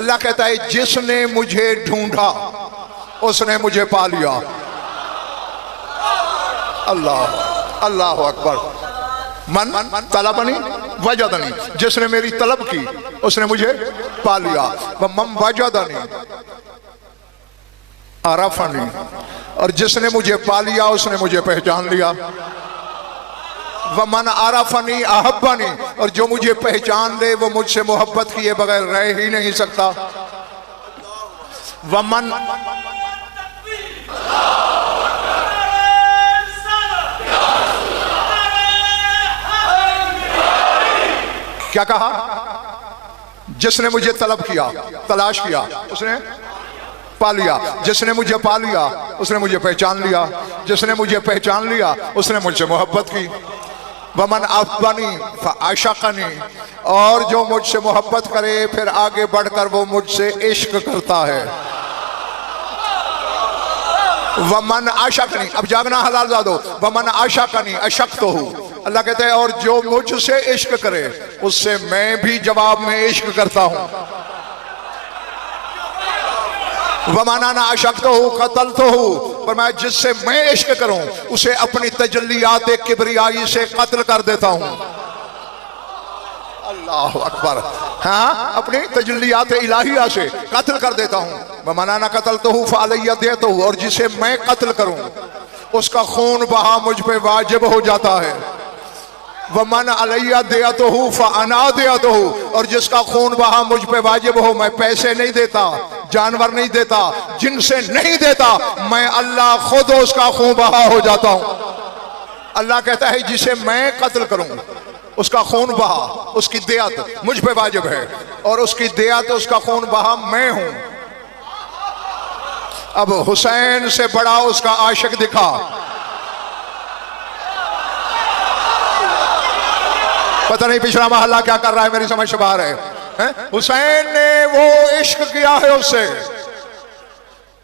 अल्लाह कहता है जिसने मुझे ढूंढा उसने मुझे पा लिया। अल्लाह अल्लाह अकबर। मन तलबनी वजदनी, जिसने मेरी तलब की उसने मुझे पा लिया। मम वजदनी अरफनी, और जिसने मुझे पा लिया उसने मुझे पहचान लिया। वमन आरफनी अहब्बनी, और जो मुझे पहचान ले वो मुझसे मोहब्बत किए बगैर रह ही नहीं सकता। वमन क्या कहा? जिसने मुझे तलब किया, तलाश किया, उसने पा लिया। जिसने मुझे पा लिया उसने मुझे पहचान लिया। जिसने मुझे पहचान लिया उसने मुझसे मोहब्बत की। वमन अफ़बनी फ़अशक़नी, और जो मुझसे मोहब्बत करे फिर आगे बढ़कर वो मुझसे इश्क करता है। वमन अशक़नी, अब जागना हलाल ज़ादो। वमन अशक़नी अशक़तहु, अल्लाह कहते हैं और जो मुझसे इश्क करे उससे मैं भी जवाब में इश्क करता हूं। वमाना ना अशक़तहु क़तलतहु, पर मैं जिससे मैं इश्क करूं उसे अपनी तजल्लियात किबरियाई से कत्ल कर देता हूं। अल्लाह अकबर। हाँ, अपनी तजल्लियात इलाहिया से कत्ल कर देता हूं। वमाना ना क़तलतहु फ़अलैया देतहु, और जिसे मैं कत्ल करूं उसका खून बहा मुझ पे वाजिब हो जाता है। वमन अलैया देतहु फ़अना देतहु, और जिसका खून बहा मुझ पे वाजिब हो, मैं पैसे नहीं देता, जानवर नहीं देता, जिनसे नहीं देता, मैं अल्लाह खुद उसका खून बहा हो जाता हूं। अल्लाह कहता है जिसे मैं कत्ल करूं उसका खून बहा, उसकी दियत मुझ पे वाजिब है, और उसकी दियत उसका खून बहा मैं हूं। अब हुसैन से बड़ा उसका आशिक दिखा। पता नहीं पिछला महल्ला क्या कर रहा है, मेरी समझ से बाहर है। हुसैन ने वो इश्क किया है उससे,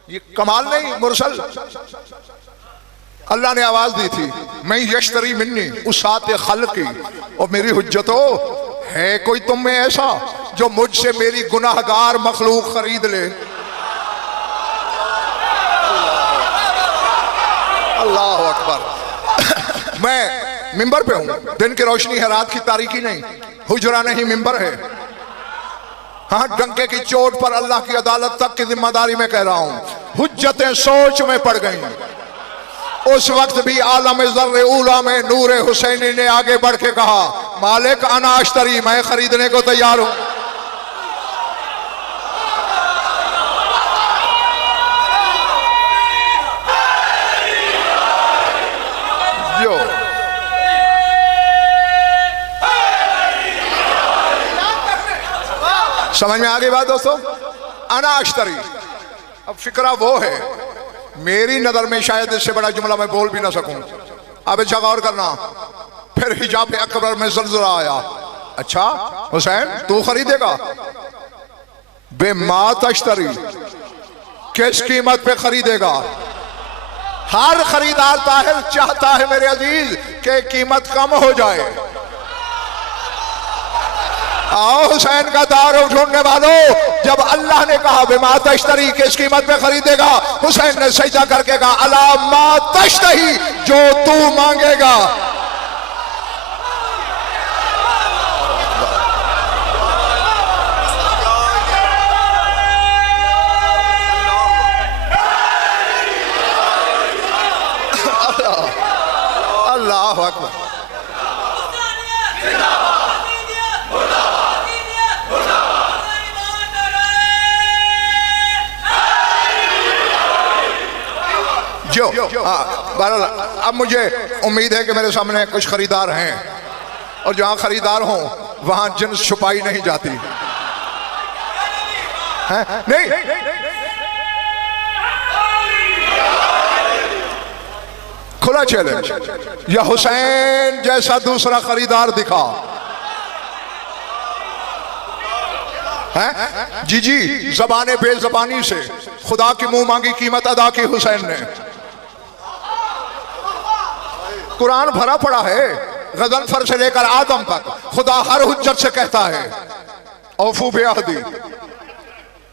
ये कमाल नहीं मुरसल। अल्लाह ने आवाज दी थी, मैं यश्तरी मिन्नी उसात खल्क़ी, और मेरी हुज्जतो है कोई तुम में ऐसा जो मुझसे मेरी गुनाहगार मखलूक खरीद ले। अल्लाह अकबर। मैं मिंबर पे हूं, दिन की रोशनी है, रात की तारीकी नहीं, हुजरा नहीं मिंबर है। हाँ, डंके की चोट पर अल्लाह की अदालत तक की जिम्मेदारी में कह रहा हूं। हुज्जतें सोच में पड़ गई। उस वक्त भी आलम ज़र्र ऊला में नूरे हुसैनी ने आगे बढ़ के कहा, मालिक अना अश्तरी, मैं खरीदने को तैयार हूं। समझ में आ गई बात दोस्तों? अना अश्तरी। अब फिक्रा वो है, मेरी नजर में शायद इससे बड़ा जुमला मैं बोल भी ना सकूं। अब अच्छा गौर करना। फिर हिजाब अकबर में ज़लज़ला आया। अच्छा हुसैन तू खरीदेगा? बेमा तश्तरी, किस कीमत पे खरीदेगा? हर खरीदार ताहिर चाहता है मेरे अजीज कि कीमत कम हो जाए। आओ हुसैन का दार ढूंढने वालों, जब अल्लाह ने कहा बिमा तश्तरी, किस कीमत पे खरीदेगा, हुसैन ने सजदा करके कहा अला मा तश्तही, जो तू मांगेगा। अल्लाह अकबर। जो बहरहाल अब मुझे उम्मीद है कि मेरे सामने कुछ खरीदार हैं, और जहां खरीदार हों वहां जिन्स छुपाई नहीं जाती है। नहीं, खुला चैलेंज। या हुसैन जैसा दूसरा खरीदार दिखा है। जी जी, जबाने बेजबानी से खुदा की मुंह मांगी कीमत अदा की हुसैन ने। कुरान भरा पड़ा है, गज़नफर से लेकर आदम तक खुदा हर हुज्जत से कहता है औफू बेअहदी,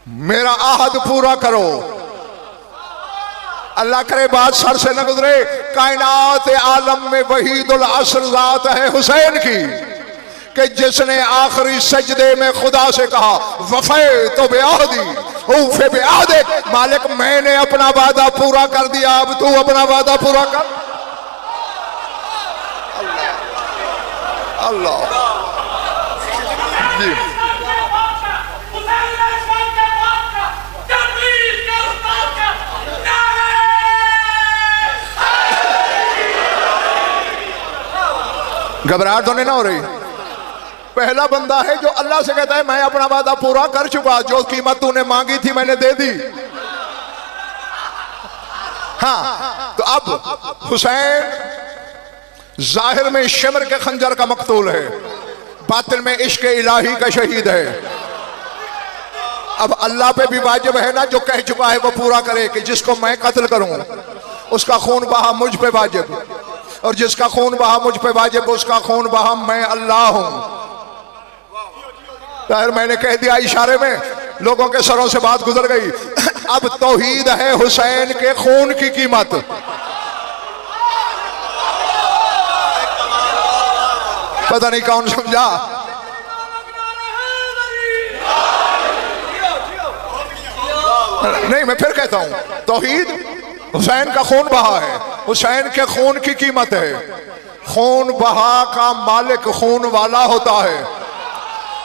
मेरा आहद पूरा करो। अल्लाह करे बात सर से न गुजरे। कायनात आलम में वहीदुल असर ज़ात है हुसैन की कि जिसने आखिरी सजदे में खुदा से कहा वफे तो बेआहदी उफे बेआहदे, मालिक मैंने अपना वादा पूरा कर दिया, अब तू अपना वादा पूरा कर। अल्लाह अल्लाह जी। घबराहट तो नहीं ना हो रही? पहला बंदा है जो अल्लाह से कहता है मैं अपना वादा पूरा कर चुका, जो कीमत तूने मांगी थी मैंने दे दी। हाँ, तो अब हुसैन जाहिर में शिमर के खंजर का मकतूल है, बातिन में इश्क इलाही का शहीद है। अब अल्लाह पे भी वाजिब है ना, जो कह चुका है वो पूरा करे कि जिसको मैं कत्ल करूं उसका खून बहा मुझ पे वाजिब, और जिसका खून बहा मुझ पे वाजिब उसका खून बहा मैं अल्लाह हूं। जाहिर मैंने कह दिया इशारे में, लोगों के सरों से बात गुजर गई। अब तौहीद है हुसैन के खून की कीमत। पता नहीं कौन समझा। नहीं, मैं फिर कहता हूं, तौहीद हुसैन का खून बहा है, हुसैन के खून की कीमत है। खून बहा का मालिक खून वाला होता है।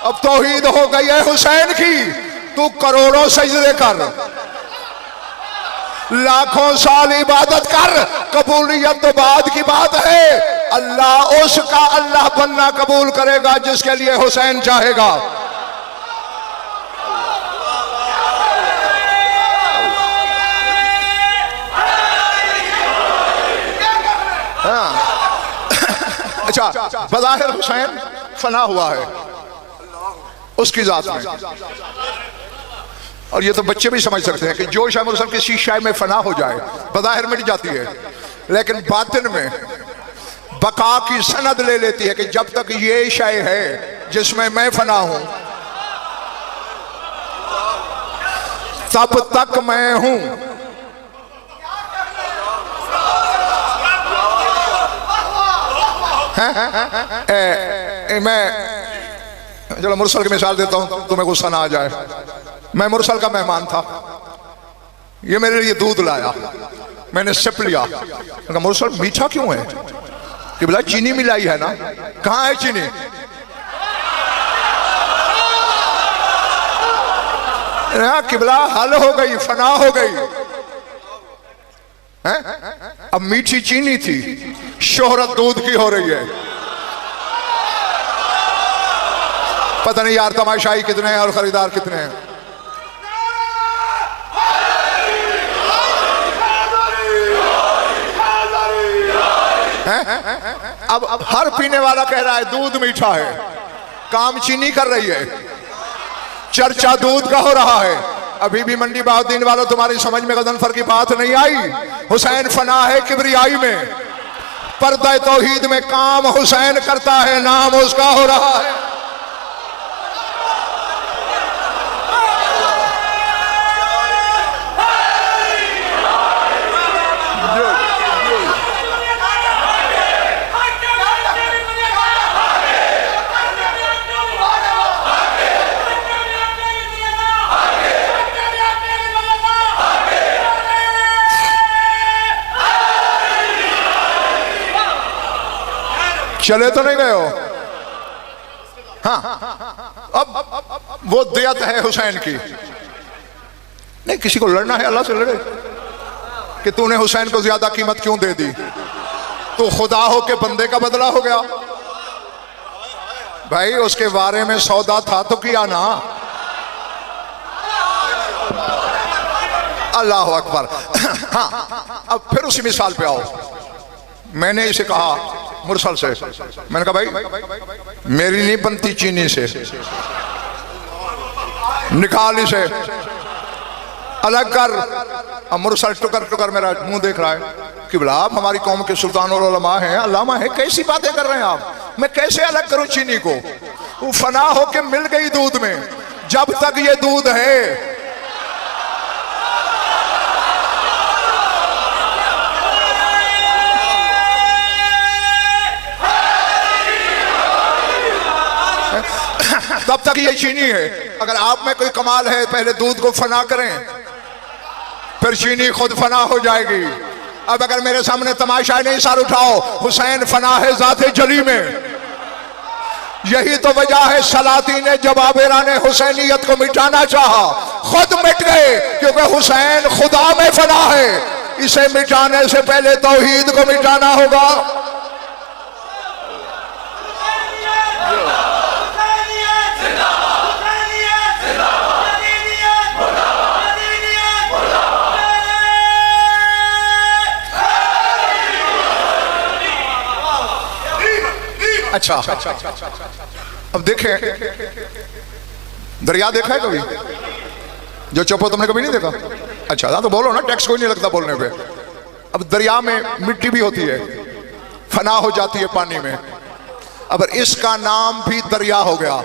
अब तौहीद हो गई है हुसैन की, तू करोड़ों सजदे कर, लाखों साल इबादत कर, कबूलियत तो बाद की बात है। अल्लाह उसका अल्लाह बनना कबूल करेगा जिसके लिए हुसैन चाहेगा। अच्छा, बज़ाहिर हुसैन फना हुआ है उसकी जात में, और ये तो बच्चे भी समझ सकते हैं कि जो शय मुरसल किसी शय में फना हो जाए बज़ाहिर मिट जाती है, लेकिन बातिन में बका की सनद ले लेती है कि जब तक ये शय है जिसमें मैं फना हूं तब तक मैं हूं। मैं चलो मुरसल की मिसाल देता हूं, तुम्हें गुस्सा ना आ जाए। मैं मुरसल का मेहमान था, ये मेरे लिए दूध लाया, मैंने सिप लिया। मुरसल मीठा क्यों है? कि बोला चीनी मिलाई है ना। कहाँ है चीनी? किबला हल हो गई, फना हो गई है? अब मीठी चीनी थी, शोहरत दूध की हो रही है। पता नहीं यार तमाशाई कितने हैं और खरीदार कितने हैं। अब हर पीने वाला कह रहा है दूध मीठा है, काम चीनी कर रही है, चर्चा दूध का हो रहा है। अभी भी मंडी बहाउद्दीन वालों तुम्हारी समझ में गजनफर की बात नहीं आई। हुसैन फना है किबरियाई में, पर्दा तौहीद में काम हुसैन करता है, नाम उसका हो रहा है। चले तो नहीं गए हो? हाँ, अब वो दियत है हुसैन की। नहीं, किसी को लड़ना है अल्लाह से लड़े कि तूने हुसैन को ज्यादा कीमत क्यों दे दी, तू खुदा हो के बंदे का बदला हो गया। भाई उसके बारे में सौदा था तो किया ना। अल्लाह अकबर। हाँ, अब फिर उसी मिसाल पे आओ। मैंने इसे कहा मुरसल से, मैंने कहा भाई मेरी नहीं बनती चीनी से, निकाल इसे, अलग कर। अब मुरसल टुकर टुकर मेरा मुंह देख रहा है कि बोला आप हमारी कौम के सुल्तान और उलमा हैं, अल्लामा है, कैसी बातें कर रहे हैं आप, मैं कैसे अलग करूं चीनी को? वो फना होके मिल गई दूध में। जब तक ये दूध है अब तक ये चीनी है। अगर आप में कोई कमाल है, पहले दूध को फना करें, फिर चीनी खुद फना हो जाएगी। अब अगर मेरे सामने तमाशा नहीं, सर उठाओ, हुसैन फना है ज़ाते जली में। यही तो वजह है सलातीन जबाबेरा ने हुसैनियत को मिटाना चाहा, खुद मिट गए, क्योंकि हुसैन खुदा में फना है। इसे मिटाने से पहले तौहीद को मिटाना होगा। अच्छा, अब देखें, दरिया देखा है कभी? जो चुप हो तुमने कभी नहीं देखा? अच्छा, ना तो बोलो ना, टैक्स कोई नहीं लगता बोलने पे। अब दरिया में मिट्टी भी होती है, फना हो जाती है पानी में। अब इसका नाम भी दरिया हो गया।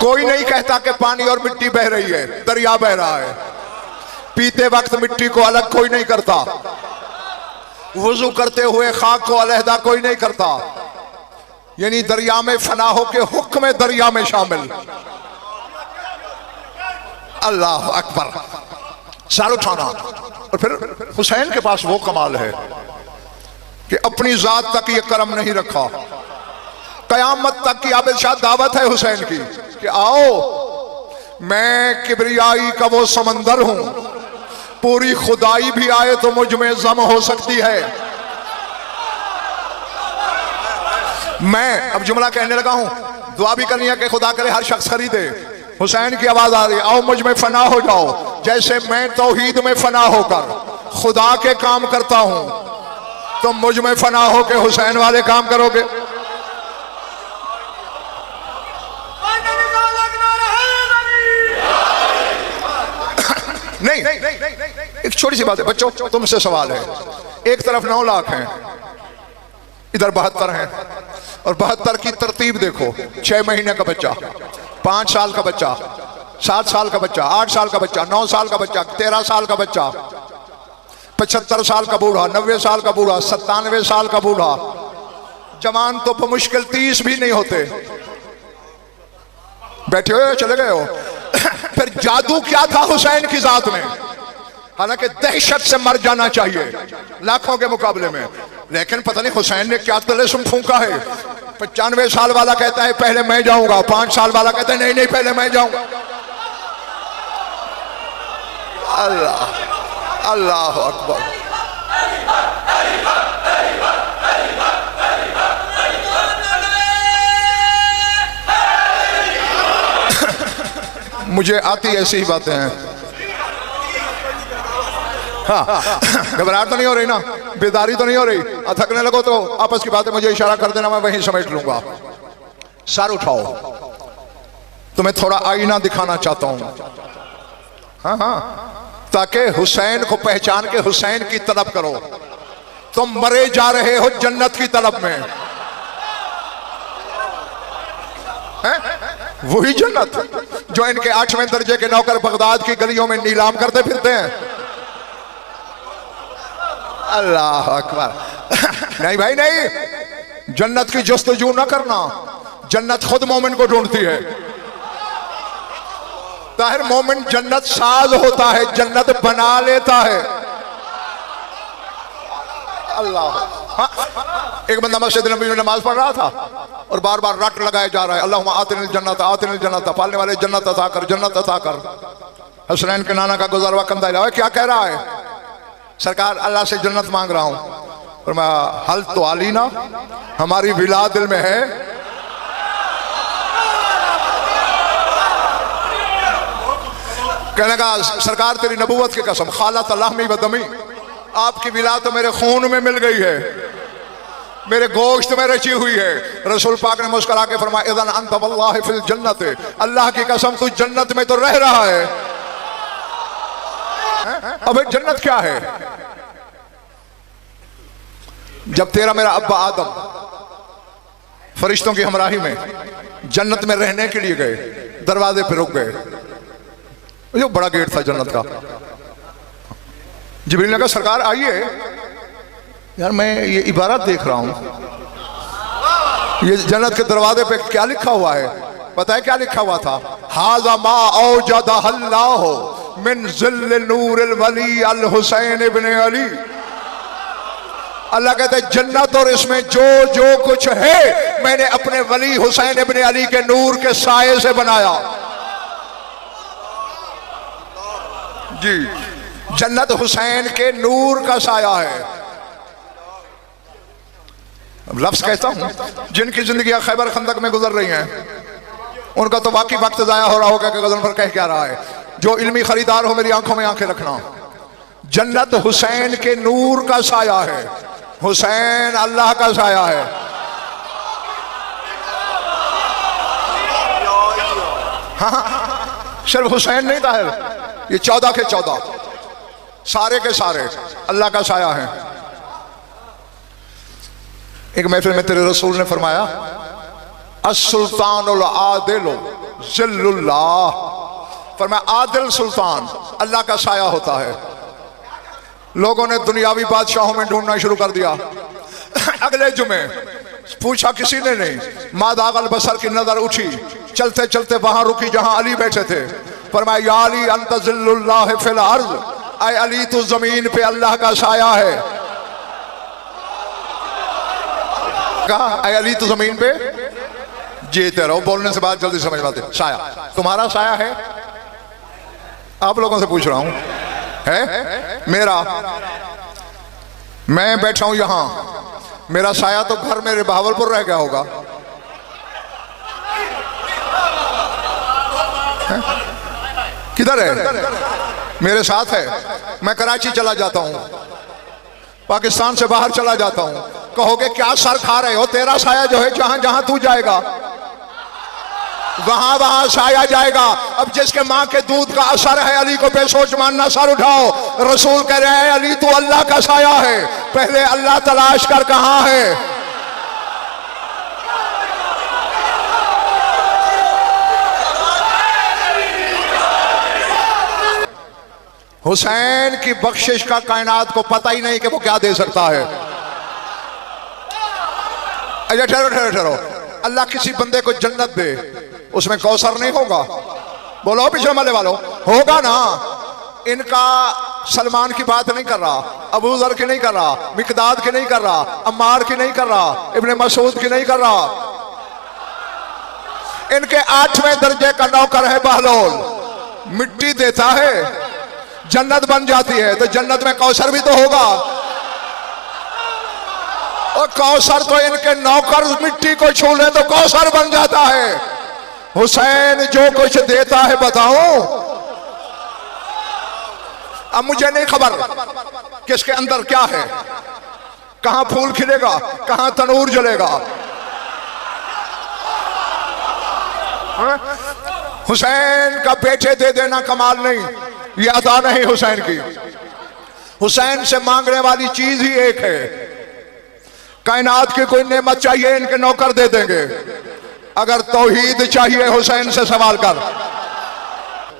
कोई नहीं कहता कि पानी और मिट्टी बह रही है, दरिया बह रहा है। पीते वक्त मिट्टी को अलग कोई नहीं करता, वुजू करते हुए खाक को अलहदा कोई नहीं करता। यानी दरिया में फना हो के हुक्म दरिया में शामिल। अल्लाह अकबर, सर उठाना। और फिर हुसैन के पास वो कमाल है कि अपनी जात तक ये करम नहीं रखा। कयामत तक की आबिदशाह दावत है हुसैन की कि आओ, मैं किबरियाई का वो समंदर हूं, पूरी खुदाई भी आए तो मुझ में जम हो सकती है। मैं अब जुमला कहने लगा हूं, दुआ भी करनी है कि खुदा करे हर शख्स खरीदे। हुसैन की आवाज आ रही, आओ मुझ में फना हो जाओ। जैसे मैं तौहीद में फना होकर खुदा के काम करता हूं, तो मुझ में फना हो के हुसैन वाले काम करोगे। नहीं, एक छोटी सी बात है बच्चों, तुमसे सवाल है। एक तरफ 9 लाख हैं, इधर 72 हैं, और 72 की तरतीब देखो। 6 महीने का बच्चा, 5 साल का बच्चा, 7 साल का बच्चा, 8 साल का बच्चा, 9 साल का बच्चा, 13 साल का बच्चा, 75 साल का बूढ़ा, 90 साल का बूढ़ा, 97 साल का बूढ़ा। जवान तो बमुश्किल 30 भी नहीं होते। बैठे हो चले गए हो। फिर जादू क्या था हुसैन की जात में? हालांकि दहशत से मर जाना चाहिए लाखों के मुकाबले में, लेकिन पता नहीं हुसैन ने क्या तलस्सुम फूंका है। 95 साल वाला कहता है पहले मैं जाऊंगा, 5 साल वाला कहता है नहीं नहीं पहले मैं जाऊंगा। अल्लाह अल्लाह अकबर। मुझे आती ऐसी ही बातें हैं। हाँ, घबराहट तो नहीं हो रही ना, बेदारी तो नहीं हो रही। थकने लगो तो आपस की बातें मुझे इशारा कर देना, मैं वहीं समेट लूंगा। सर उठाओ, तुम्हें थोड़ा आईना दिखाना चाहता हूं। हाँ हाँ, ताकि हुसैन को पहचान के हुसैन की तलब करो। तुम मरे जा रहे हो जन्नत की तलब में, वही जन्नत जो इनके 8वें दर्जे के नौकर बगदाद की गलियों में नीलाम करते फिरते हैं। अल्लाह अकबर। नहीं भाई नहीं, जन्नत की जस्तजू ना करना, जन्नत खुद मोमिन को ढूंढती है। ताहिर मोमिन जन्नत साज होता है, जन्नत बना लेता है। अल्लाह। हाँ, एक बंदा मस्जिद नबी में नमाज पढ़ रहा था और बार बार रट लगाया जा रहा है, अल्लाहुम्मा आतिनिल जन्नत आतिनिल जन्नत, पालने वाले जन्नत अता कर, जन्नत अता कर। हसनैन के नाना का गुजारवा कंधा हिला, क्या कह रहा है? सरकार अल्लाह से जन्नत मांग रहा हूं। और मैं हल तो आली ना, हमारी विला दिल में है। कहने लगा सरकार तेरी नबूवत की कसम, खालत लहमी व दमी, आपकी विला तो मेरे खून में मिल गई है, मेरे गोश्त में रची हुई है। रसूल पाक ने मुस्कुरा के फरमाया इज़न अंत वल्लाहि फिल जन्नत, अल्लाह की कसम तू जन्नत में तो रह रहा है। अब जन्नत क्या है? जब तेरा मेरा अब्बा आदम फरिश्तों की हमराही में जन्नत में रहने के लिए गए, दरवाजे पे रुक गए, जो बड़ा गेट था जन्नत का। जिब्रील ने कहा सरकार आइए। यार मैं ये इबारत देख रहा हूं, ये जन्नत के दरवाजे पे क्या लिखा हुआ है पता है? क्या लिखा हुआ था? हाजा मा औजदहल्लाहु मिन ज़िल्ल नूरिल वली अल हुसैन इब्न अली। अल्लाह कहते हैं जन्नत और इसमें जो जो कुछ है मैंने अपने वली हुसैन इब्न अली के नूर के साये से बनाया। जी, जन्नत हुसैन के नूर का साया है। लफ्ज कहता हूं, जिनकी जिंदगी खैबर खंदक में गुजर रही हैं उनका तो वाकई वक्त जाया हो रहा होगा कि गजल पर कह क्या रहा है। जो इल्मी खरीदार हो मेरी आंखों में आंखें रखना। जन्नत हुसैन के नूर का साया है। हुसैन अल्लाह का साया है। हाँ, सिर्फ हुसैन नहीं था, ये 14 के 14 सारे के सारे अल्लाह का साया है। एक महफिल में तेरे रसूल ने फरमाया अस्सुल्तानुल आदिल जिल्लुल्लाह। फरमाया आदिल सुल्तान अल्लाह का साया होता है। लोगों ने दुनियावी बादशाहों में ढूंढना शुरू कर दिया। अगले जुमे पूछा किसी ने नहीं, मादागल बसर की नजर उठी, चलते चलते वहां रुकी जहां अली बैठे थे। फरमाया या अली अंत जिल्लुल्लाह फिल अर्ज, ऐ अली तू जमीन पे अल्लाह का साया है। कहा ऐ अली तू जमीन पे जीते रहो। बोलने से बात जल्दी समझ पाते। साया तुम्हारा साया है? आप लोगों से पूछ रहा हूं, है मेरा? मैं बैठा हूं यहां, मेरा साया तो घर मेरे बहावलपुर रह गया होगा। किधर है? मेरे साथ है। मैं कराची चला जाता हूं, पाकिस्तान से बाहर चला जाता हूं, कहोगे क्या सर खा रहे हो? तेरा साया जो है जहां जहां तू जाएगा वहां वहां साया जाएगा। अब जिसके मां के दूध का असर है अली को बेसोच मानना, सर उठाओ। रसूल कह रहे हैं अली तू अल्लाह का साया है, पहले अल्लाह तलाश कर कहां है। हुसैन की बख्शिश का कायनात को पता ही नहीं कि वो क्या दे सकता है। अच्छा ठहरो ठहरो ठहरो, अल्लाह किसी बंदे को जन्नत दे, उसमें कौसर नहीं होगा? बोलो पीछे वाले वालों, होगा ना? इनका सलमान की बात नहीं कर रहा, अबू जर की नहीं कर रहा, मिकदाद की नहीं कर रहा, अम्मार की नहीं कर रहा, इब्ने मसूद की नहीं कर रहा। इनके 8वें दर्जे का नौकर है बहलोल। मिट्टी देता है, जन्नत बन जाती है। तो जन्नत में कौसर भी तो होगा, और कौसर तो इनके नौकर मिट्टी को छू ले तो कौसर बन जाता है। हुसैन जो कुछ देता है बताओ। अब मुझे नहीं खबर किसके अंदर क्या है, कहां फूल खिलेगा, कहां तनूर जलेगा। हुसैन का बेटे दे देना कमाल नहीं, ये अदा नहीं हुसैन की। हुसैन से मांगने वाली चीज ही एक है। कायनात की कोई नेमत चाहिए इनके नौकर दे देंगे। अगर तौहीद चाहिए हुसैन से सवाल कर।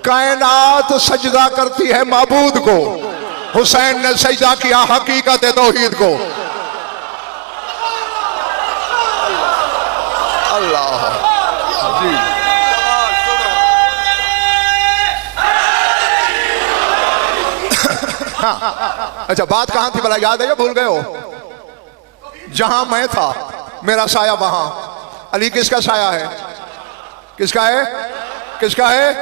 कायनात सजदा करती है माबूद को, हुसैन ने सजदा किया हकीकत तौहीद को। अल्लाह जी। हाँ, अच्छा बात कहां थी भला, याद है या भूल गए हो? जहां मैं था मेरा साया वहां। अली किसका साया है? किसका है? किसका है?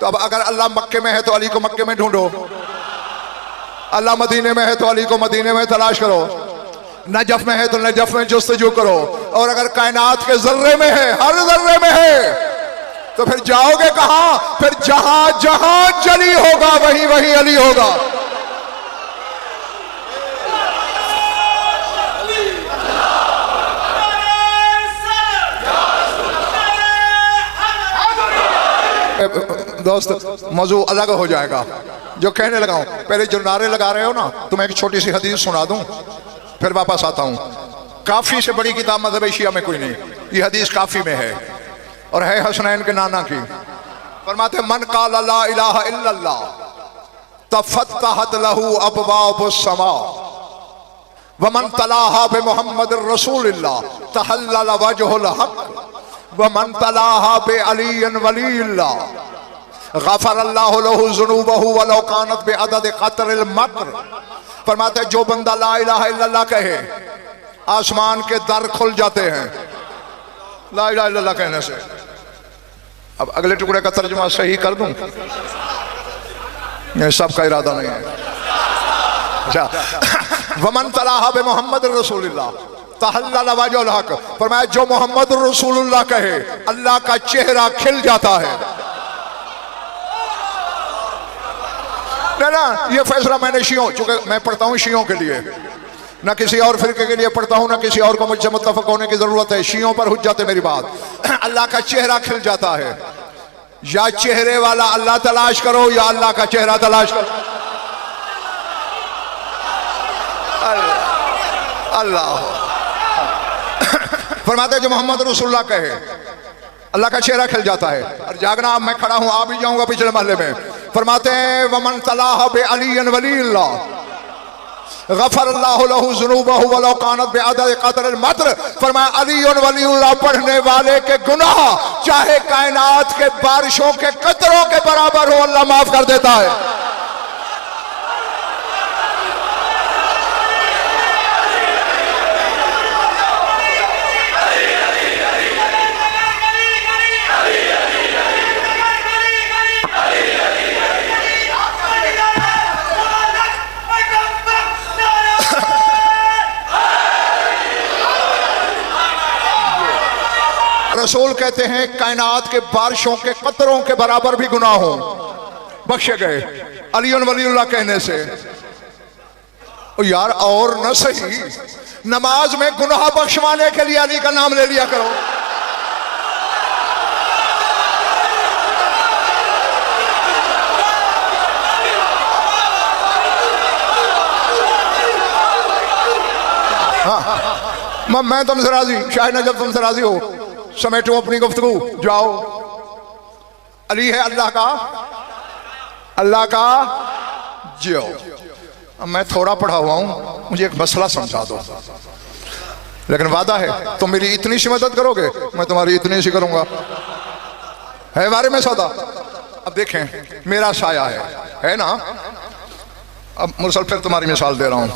तो अब अगर अल्लाह मक्के में है तो अली को मक्के में ढूंढो, अल्लाह मदीने में है तो अली को मदीने में तलाश करो, नजफ में है तो नजफ में जुस्तजू करो, और अगर कायनात के जर्रे में है, हर जर्रे में है, तो फिर जाओगे कहां? फिर जहां जहां जली होगा वहीं वहीं अली होगा। दोस्त मौजू अलग हो जाएगा। जो कहने लगा हूं, पहले जो नारे लगा रहे हो ना, तुम्हें एक छोटी सी हदीस सुना दूं फिर वापस आता हूं। काफी से बड़ी किताब मज़हब शिया में कोई नहीं, ये हदीस काफी में है और है हसनैन के नाना की। फरमाते मन क़ाल ला इलाहा इल्लल्लाह तफ़त्तहत लहू अबवाबुस समा वमन तलाहा बे मोहम्मद रसूलिल्लाह तहल्लल वजहुल हक वमन तलाहा बे अलीन वलील्लाह गफरल्लाहु लहु ज़ुनूबहु वलौ कानत बे अदद क़तरिल मकर। फरमाते जो बंदा ला इलाहा इल्लल्लाह कहे आसमान के दर खुल जाते हैं ला इलाहा इल्लल्लाह कहने से। अब अगले टुकड़े का तर्जुमा सही कर दूं, ये सबका इरादा नहीं है। अच्छा, वमन तलाहा बे मोहम्मद रसूलुल्लाह तहल्लल वजहुल हक। फरमाया जो मोहम्मद रसूलुल्लाह कहे अल्लाह का चेहरा खिल जाता है। ना ये फैसला मैंने शियों, चूंकि मैं पढ़ता हूँ शियों के लिए, ना किसी और फिरके के लिए पढ़ता हूँ, ना किसी और को मुझसे मुत्तफक होने की जरूरत है। शियों पर हुज्जत है मेरी बात। अल्लाह का चेहरा खिल जाता है। या चेहरे वाला अल्लाह तलाश करो या अल्लाह का चेहरा तलाश करो। अल्लाह फरमाते जो मोहम्मद रसूलुल्लाह कहे अल्लाह का चेहरा खिल जाता है। और जागना, अब मैं खड़ा हूं, आ भी जाऊंगा पिछले महल्ले में। फरमाते हैं वमन तलाहा बे अलीन वलील्लाह गफरल्लाहु लहु ज़ुनूबहु वलौ कानत बे अदद क़तरिल मतर। फरमाया अलीन वलील्लाह पढ़ने वाले के गुनाह चाहे कायनात के बारिशों के कतरों के बराबर हो, अल्लाह माफ कर देता है। रसूल कहते हैं कायनात के बारिशों के कतरों के बराबर भी गुनाह हो बख्शे गए अलीन वलीउल्लाह कहने से। ओ यार और न सही, नमाज में गुनाह बख्शवाने के लिए अली का नाम ले लिया करो। हाँ, मैं तुमसे राजी, शायद न जब तुमसे राजी हो समेटो अपनी गुफ्तगू, जाओ। अली है अल्लाह का जियो। अब मैं थोड़ा पढ़ा हुआ हूं, मुझे एक मसला समझा दो, लेकिन वादा है तुम मेरी इतनी सी मदद करोगे मैं तुम्हारी इतनी सी करूंगा। है बारे में सौदा। अब देखें मेरा साया है ना। अब मुरसल फिर तुम्हारी मिसाल दे रहा हूं।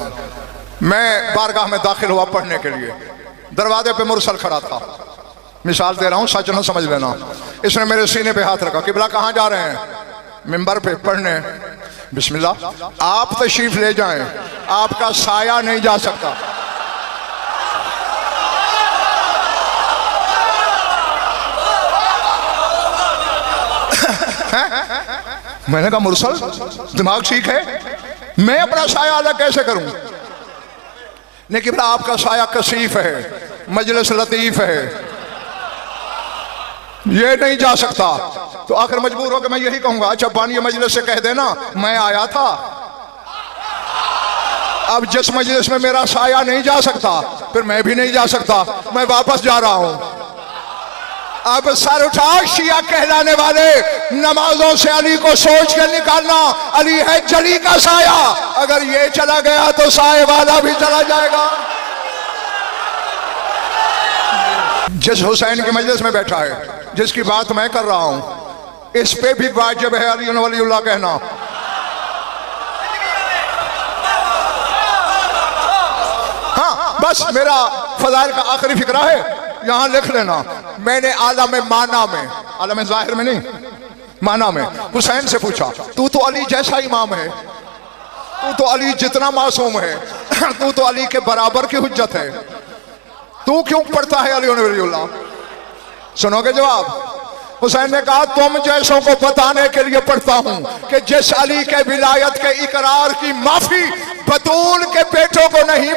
मैं बारगाह में दाखिल हुआ पढ़ने के लिए, दरवाजे पे मुरसल खड़ा था। मिसाल दे रहा हूं, सच न समझ लेना। इसने मेरे सीने पे हाथ रखा, किबला कहां जा रहे हैं? मिंबर पे पढ़ने। बिस्मिल्लाह, आप तशरीफ ले जाएं, आपका साया नहीं जा सकता। मैंने कहा मुरसल दिमाग ठीक है, मैं अपना साया अलग कैसे करूं? नहीं किबला आपका साया कसीफ है, मजलिस लतीफ है, ये नहीं जा सकता। तो आखिर मजबूर हो के मैं यही कहूंगा, अच्छा बानी मजलिस से कह देना मैं आया था। अब जिस मजलिस में मेरा साया नहीं जा सकता फिर मैं भी नहीं जा सकता, मैं वापस जा रहा हूं। अब सर उठा शिया कहलाने वाले नमाजों से अली को सोच के निकालना, अली है जली का साया, अगर ये चला गया तो साए वाला भी चला जाएगा। जिस हुसैन की मजलिस में बैठा है, जिसकी बात मैं कर रहा हूं, इस पे भी वाजिब है अली वलीउल्लाह कहना। हाँ, बस मेरा फजाइल का आखिरी फिक्रा है, यहां लिख लेना। मैंने आलम माना में, आलम जाहिर में नहीं, माना में हुसैन से पूछा, तू तो अली जैसा इमाम है, तू तो अली जितना मासूम है, तू तो अली के बराबर की हुज्जत है, तू क्यों पढ़ता है अली वलीउल्लाह? सुनोगे जवाब? हुसैन ने कहा तुम जैसों को बताने के लिए पढ़ता हूं कि जिस अली के विलायत के इकरार की माफी बतूल के बेटों को नहीं